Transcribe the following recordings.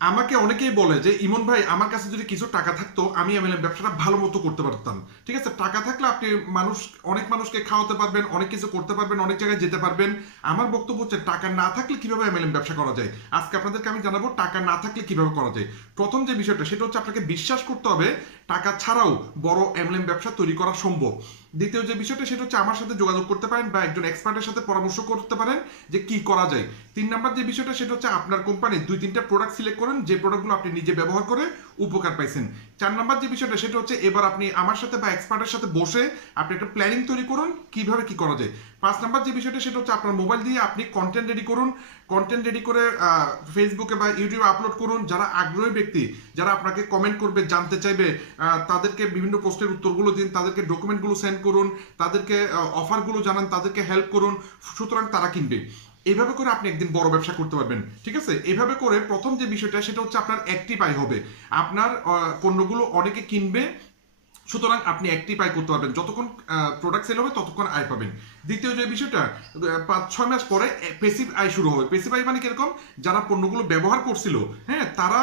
আমাকে অনেকেই বলে যে ইমন ভাই আমার কাছে যদি কিছু টাকা থাকতো আমি এমএলএম ব্যবসাটা ভালো মতো করতে পারতাম। ঠিক আছে, টাকা থাকলে আপনি অনেক মানুষকে খাওয়াতে পারবেন, অনেক কিছু করতে পারবেন, অনেক জায়গায় যেতে পারবেন। আমার বক্তব্য হচ্ছে টাকা না থাকলে কিভাবে এমএলএম ব্যবসা করা যায়। আজকে আপনাদেরকে আমি জানাবো টাকা না থাকলে কিভাবে করা যায়। প্রথম যে বিষয়টা সেটা হচ্ছে আপনাকে বিশ্বাস করতে হবে টাকা ছাড়াও বড় এমএলএম ব্যবসা তৈরি করা সম্ভব। দ্বিতীয় যে বিষয়টা সেটা হচ্ছে আমার সাথে যোগাযোগ করতে পারেন বা একজন এক্সপার্টের সাথে পরামর্শ করতে পারেন যে কি করা যায়। তিন নাম্বার যে বিষয়টা সেটা হচ্ছে আপনার কোম্পানির 2-3টা প্রোডাক্ট সিলেক্ট করেন যে প্রোডাক্টগুলো আপনি নিজে ব্যবহার করে উপকার পাইছেন। চার নাম্বার যে বিষয়টা সেটা হচ্ছে এবার আপনি আমার সাথে বা এক্সপার্টের সাথে বসে আপনি একটা প্ল্যানিং তৈরি করুন কিভাবে কি করা যায়। পাঁচ নাম্বার যে বিষয়টা সেটা হচ্ছে আপনার মোবাইল দিয়ে আপনি কন্টেন্ট রেডি করুন। কন্টেন্ট রেডি করে ফেসবুকে বা ইউটিউবে আপলোড করুন। যারা আগ্রহী ব্যক্তি, যারা আপনাকে কমেন্ট করবে, জানতে চাইবে, তাদেরকে বিভিন্ন প্রশ্নের উত্তরগুলো দিন, তাদেরকে ডকুমেন্টগুলো সেন্ড করুন, তাদেরকে অফারগুলো জানান, তাদেরকে হেল্প করুন, সুতরাং তারা কিনবে। এইভাবে করে আপনি একদিন বড় ব্যবসা করতে পারবেন। ঠিক আছে, এইভাবে করে প্রথম যে বিষয়টা সেটা হচ্ছে আপনার অ্যাক্টিভ আয় হবে। আপনার পণ্যগুলো অনেকে কিনবে, সুতরাং আপনি অ্যাক্টিভ আয় করতে পারবেন। যতক্ষণ প্রোডাক্ট সেল হবে ততক্ষণ আয় পাবেন। দ্বিতীয় যে বিষয়টা 5-6 মাস পরে পেসিভ আয় শুরু হবে। পেসিভ আয় মানে কিরকম, যারা পণ্যগুলো ব্যবহার করছিল, হ্যাঁ, তারা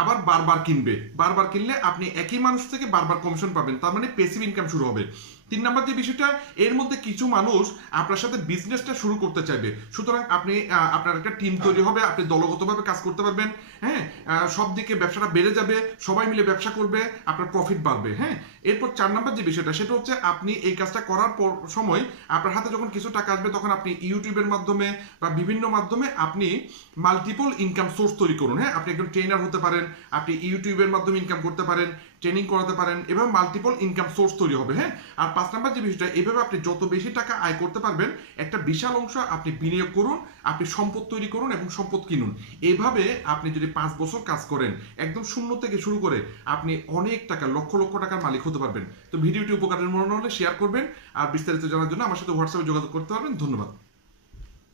আবার বারবার কিনবে। বারবার কিনলে আপনি একই মানুষ থেকে বারবার কমিশন পাবেন, তার মানে পেসিভ ইনকাম শুরু হবে। তিন নাম্বার যে বিষয়টা, এর মধ্যে কিছু মানুষ আপনার সাথে বিজনেসটা শুরু করতে চাইবে, সুতরাং আপনি আপনার একটা টিম তৈরি হবে, আপনি দলগতভাবে কাজ করতে পারবেন। হ্যাঁ, সব দিকে ব্যবসাটা বেড়ে যাবে, সবাই মিলে ব্যবসা করবে, আপনার প্রফিট বাড়বে। হ্যাঁ, এরপর 4 নাম্বার যে বিষয়টা সেটা হচ্ছে আপনি এই কাজটা করার সময় আপনার হাতে যখন কিছু টাকা আসবে তখন আপনি ইউটিউবের মাধ্যমে বা বিভিন্ন মাধ্যমে আপনি মাল্টিপল ইনকাম সোর্স তৈরি করুন। হ্যাঁ, আপনি একজন ট্রেনার হতে পারেন, আপনি ইউটিউবের মাধ্যমে ইনকাম করতে পারেন, ট্রেনিং করাতে পারেন, এভাবে মাল্টিপল ইনকাম সোর্স তৈরি হবে। হ্যাঁ, আর 5 নাম্বার যে বিষয়টা, এভাবে আপনি যত বেশি টাকা আয় করতে পারবেন একটা বিশাল অংশ আপনি বিনিয়োগ করুন, আপনি সম্পদ তৈরি করুন এবং সম্পদ কিনুন। এইভাবে আপনি যদি 5 বছর কাজ করেন একদম শূন্য থেকে শুরু করে আপনি অনেক টাকা, লক্ষ লক্ষ টাকার মালিক হতে পারবেন। তো ভিডিওটি উপকারের মনে হলে শেয়ার করবেন, আর বিস্তারিত জানার জন্য আমার সাথে হোয়াটসঅ্যাপে যোগাযোগ করতে পারবেন। ধন্যবাদ।